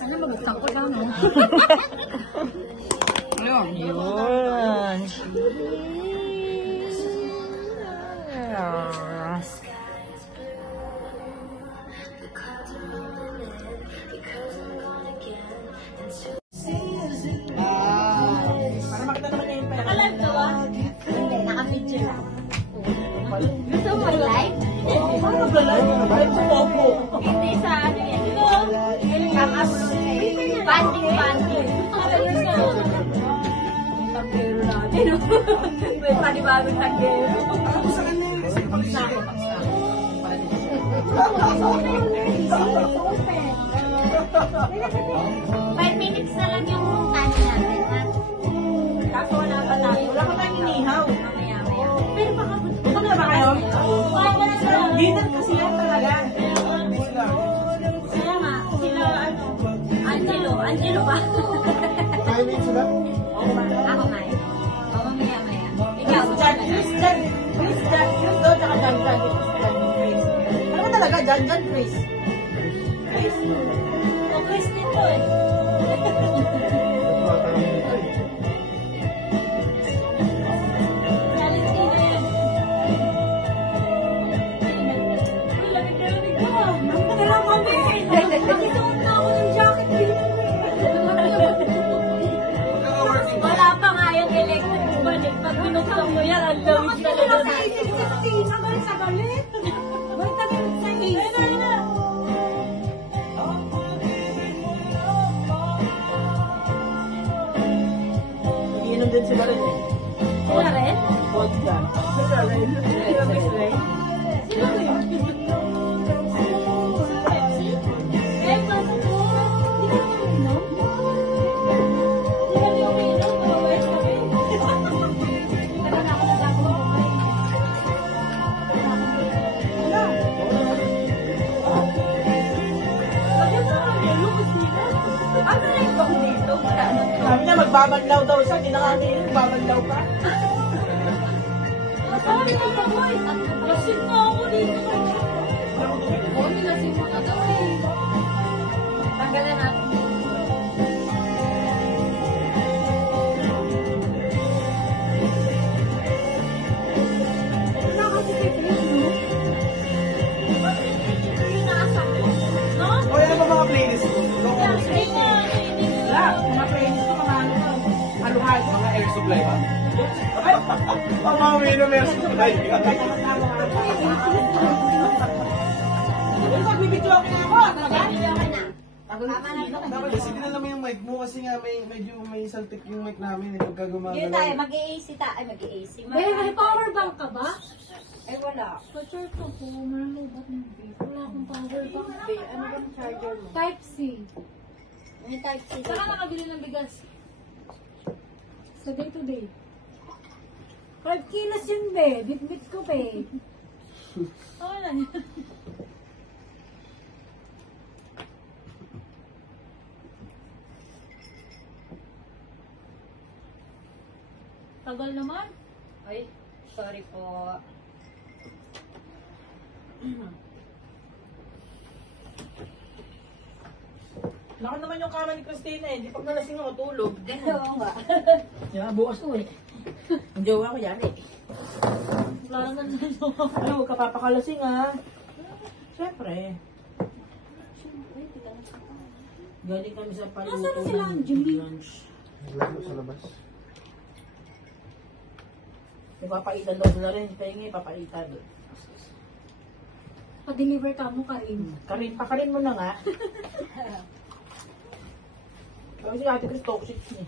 Ano magagtang ko lang, no? Ayun. Yun. Para makita naman niya yung pera. Naka-live ka ba? Hindi, naka-picture lang. Gusto mo mag-live? Oo, parang mag-live. Live sa Popo. Hindi sa ano yan. Ito, kaka-upload kayo. Banding. Tampero natin. May panibagong tampero. Ako sa kanya yung pang-sako. 5 minutes na lang yung time natin. Kaso wala pa tayo. Wala pa tayong inihaw. Mamaya. Pero baka Gutom na ba kayo? wala na. Dinner kasi yan talaga. Kaya nga, sila Angelo ba? Timing sila? Ako nga eh. O, mamaya. Ikaw, Chris daw, tsaka Jan. Ano ba talaga? Jan, Chris. Chris. o Christine to eh. Valentina yan. Uy, lamig na lamig ko. Nagkakalang kami. Nagkisuot na ako ng jacket dito. Wala pa nga yung electric fan eh. Pag binuksan mo yan, ang lamig talaga sa akin. Sagalit. Ba't kami sa AC? Iinom din sila rin eh. Sila rin? Vodka. Sila rin. Sila rin. Sila rin? Pepsi? Eh, kaso po, hindi ka naman uminom? Hindi kami uminom, mababait kami. Tagal na ako nagkakaroon. Wala. Sabi mo kami, lukos nila. Ano na yung bang dito? Sabi niya magbabanlaw daw siya. Hindi na nga niya magbabanlaw pa. Sabi ko ako eh. Lasing na ako dito. Oo, nilasing mo na daw eh. Tanggalan natin. Wala kasi si Chris, no? Bakit yung nasa ko? No? O yan ba mga playlist ko? Kaya, hindi mo, hindi mo. Wala. Mga playlist ko mga ano. Haluhan. Mga air supply ba? Ay! Ang mga winner air supply. Uy, magbibidyo ako na ako. Talaga? Okay na. Ako na. Dapat kasi dinala mo yung mic mo kasi nga medyo may saltik yung mic namin pagka gumagalaw. Yun tayo, mag-AC tayo. Ay, mag-AC. May power bank ka ba? Ay, wala. Pa-charge ako. Marami ba't hindi? Wala akong power bank. Ano bang charger mo? Type-C. May type C. Saka nakabili ng bigas. Sa day-to-day. 5 kilos yun, be. Bit-bit ko, be. Oo lang. Tagal naman. Ay, sorry po. Laki naman yung kama ni Christina eh. Hindi pag nalasing ako tulog. Oo nga. Yeah, bukas ko eh. Ang jowa ko yari. Wala naman na Ano, huwag ka papakalasing ha. Siyempre. Galing kami sa paluto. Nasaan na sila, Angeline? Lunch. Lalo sa labas. Ipapaitan daw sila rin. Pahingi, papaitan. Pa-deliver ka mo, Karin. Pakarin mo na nga. Kasi si Ate Chris toxic niya.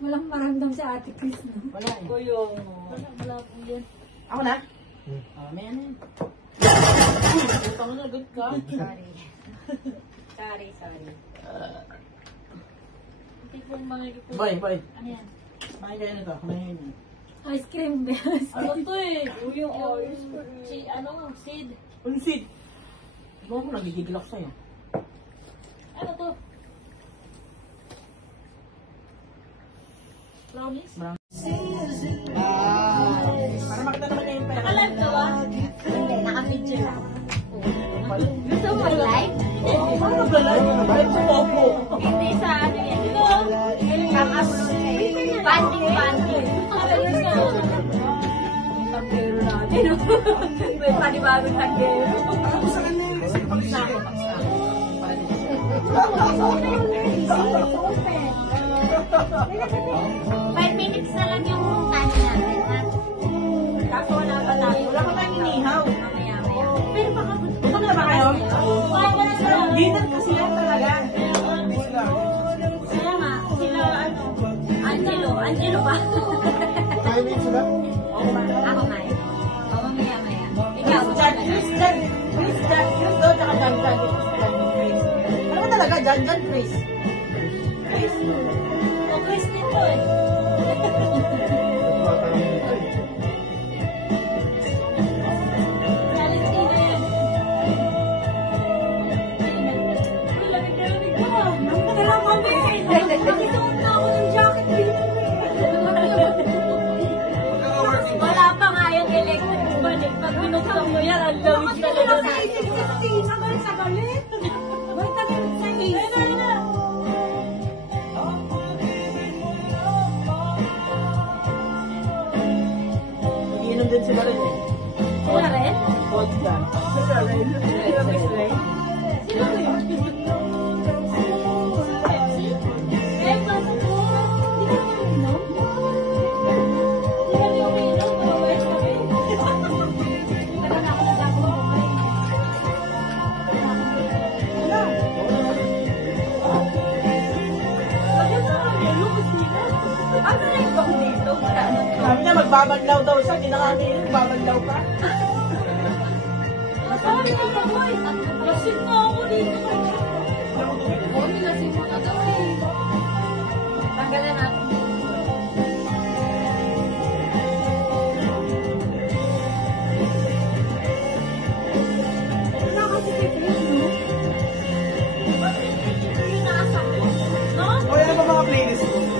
Walang maramdam si Ate Chris, no? Wala eh. Kuyong. Wala po yan. Ako na? Hmm. May ano yun. Puta mo na, good ka. Sorry. Hindi po yung mga ito. Bye. Ano yan? Bakit kayo nito? Kumain yun. Ice cream, be. Ano to eh? Yung oils. Seed. Unsit! Ikaw ko nagigigil ako sa'yo. Ano to? Brownies? Para makita naman niya yung pera. Naka-live ka ba? May panibagong tagyero. Ano sa kanya yun? Kasi pag siya. 5 minutes na lang yung kanin natin, ha? Kaso wala pa tayo. Wala pa tayong inihaw. Mamaya. Pero baka... Gusto na ba kayo? Wala na sila. Ginat kasi yan talaga. Kaya nga, sila ano... Angelo ba? Kaya mo yun sila? Ako Maya. O, mamaya. Ikaw, Chris daw, tsaka Jan. Ano ba talaga? Jan, Chris. O, Christine to eh. Valentina yan. Uy, lamig ko. Nandito lang kami. Nagsuot na ako ng jacket dito. Wala pa nga yung electric fan eh. Pag binuksan mo yan, ang lamig talaga Sa isip sa tina, sa galit. May tagal sa isip. Iinom din sila rin eh. Sila rin? Vodka. Sila rin. Sila rin. Sila rin? Pepsi? Eh, basta po. Hindi ka naman uminom? Hindi kami uminom. Mababait kami. Tagal na ako nagagawa ko kayo. Wala. Bakit na kami? Lukos nila. Ano na yung bang dito? Sabi niya, magbabaglaw daw siya. Hindi na kami magbabaglaw pa. Sabi ko pa boy, lasing mo ako dito. Oo, nilasing mo na daw eh. Tanggalan natin. Wala kasi si Chris, no? Yung nakasama. No? O yan ba mga playlist ko? Hindi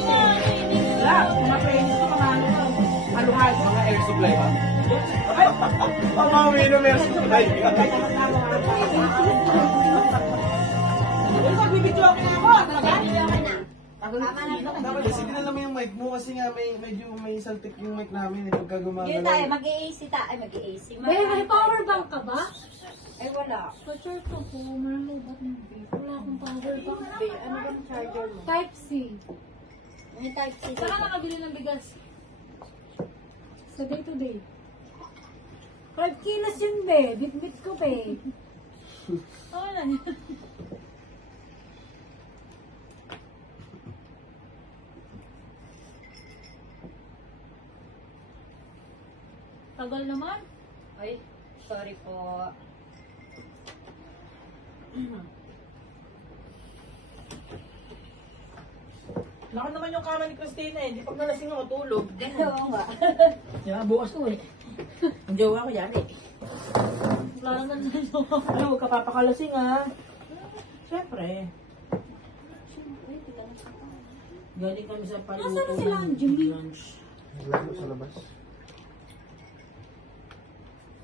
nga, hindi ko. Wala. Mga playlist ko, mga ano. Haluhan. Mga air supply ba? Ang mga uminom air supply. Nagbibidyo ako na ako. Talaga? Hindi okay na. Tama na ito. Dapat kasi dinala mo yung mic mo kasi nga medyo may saltik yung mic namin pagka Yun tayo, gumagalaw. mag-i-AC tayo. Ay, mag-i-AC. May power bank ka ba? Eh, wala. Pa-charge ako, malulubat ng vape. Wala akong power bank. Ano bang charger mo? Type C. May type C. Saka nakabili ng bigas. Sa day to day. 5 kilos yun, be. Bit-bit ko, be. Oo na yan. Tagal naman. Ay, sorry po. Laki naman yung kama ni Christina eh. Hindi pag nalasing ako tulog. Oo nga. Yeah, bukas ko eh. Ang jowa ko yan eh. Wala naman na Ano, huwag ka papakalasing ah. Siyempre. Galing kami sa paluto. Nasaan na sila, Angeline? Lunch. Lalo sa labas.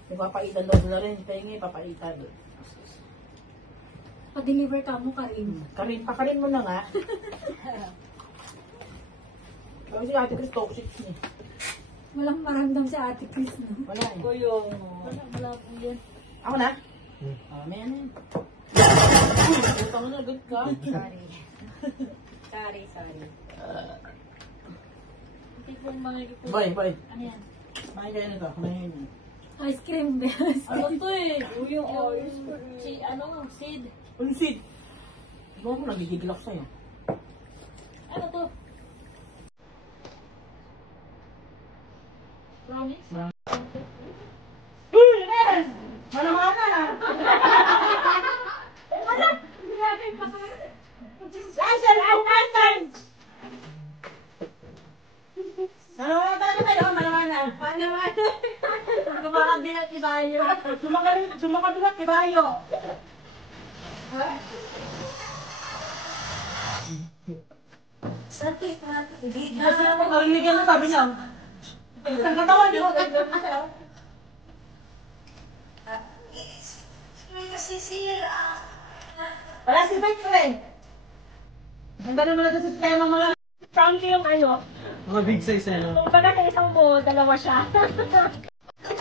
Ipapaitan daw sila rin. Pahingi, papaitan. Pa-deliver ka mo, Karin. Pakarin mo na nga. Kasi si Ate Chris toxic niya. Walang maramdam si Ate Chris, no? Wala eh. Kuyong. Wala po yan. Ako na? May ano yun. Puta mo na, good ka. Sorry. Hindi po makikita. Bye. Ano yan? Kumain kayo nito. Kumain yun. Ice cream, be. Ano to eh? Yung seed. Unsit. Ikaw mo nagigiglak sa'yo. Ano to? Promise? Mana-mana! Nasaan ang nasan? Mana-mana tayo, mana-mana. Mana-mana. Kumakabilat si Bayo. Sumakabilat kay Bayo. Sakit na. Narinig yan ang sabi niya. Ang katawan niyo. Wala si Mike friend. Handa naman natin sa tema mga Frankie yung ano. Mga big size eh, no? Kung baga sa isang mo, dalawa siya.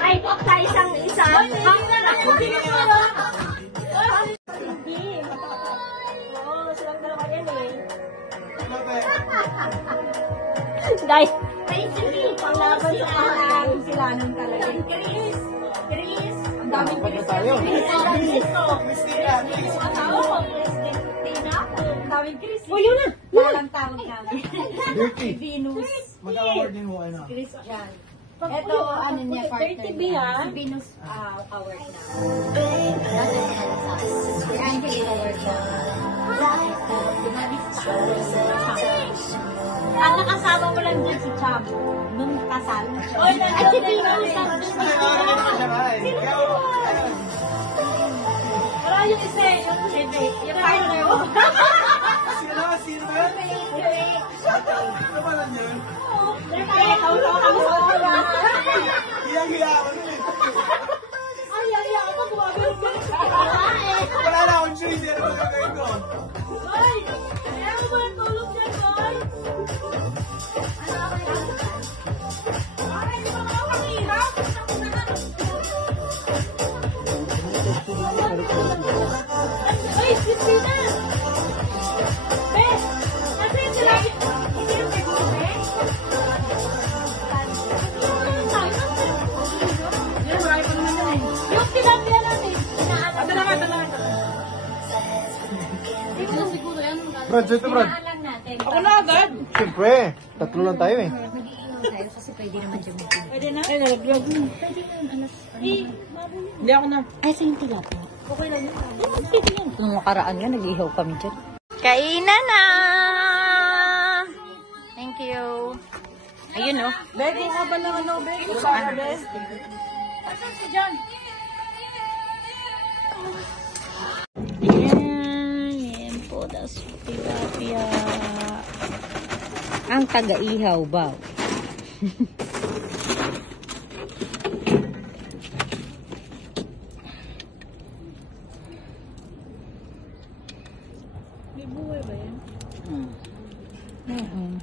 Ay, sa isang. Hindi na yan. Hindi. Oo, silang dalawa yan eh. Ano ba? Guys, panglaban sa akin. Sila nung talaga. Chris. Ang daming Chris. tayo. Chris. Christina, please. Oo, Christina. Ang daming Chris. O, yun na. Walang tawag namin. Dirty. Venus. Mag-award din mo, ano? Chris yan. Ito, ano niya, partner 30B, niya. ha? Si Venus award na. Si Angel award na. Ang nakasama mo lang dyan si Cham. Nung kasal. At si Venus. Kasi nakarinig ko siya nga eh. Kaya, ayun. Wala yung isa eh. Yung partner mo. Sino ba yun? Ano ba lang yun? Hiyang-hiya ako nun eh. Wala na akong choice. Ano ba gagawin ko? Brad, ito Brad. Ako na agad. Siyempre, tatlo lang tayo eh. Nag-iinom tayo kasi pwede naman dyan mag Pwede na? Ay, nalaglag. Hindi ako na. Ay, sa yung tilapia. Okay lang yun. Nung makaraan nga, nag-ihaw kami dyan. Kainan na! Thank you. Ayun oh. Bego ka ba ng ano, Bego? Para, Be. Asan si John? Yan po, das tilapia. Ang taga-ihaw ba? May buhay ba yan? Mm.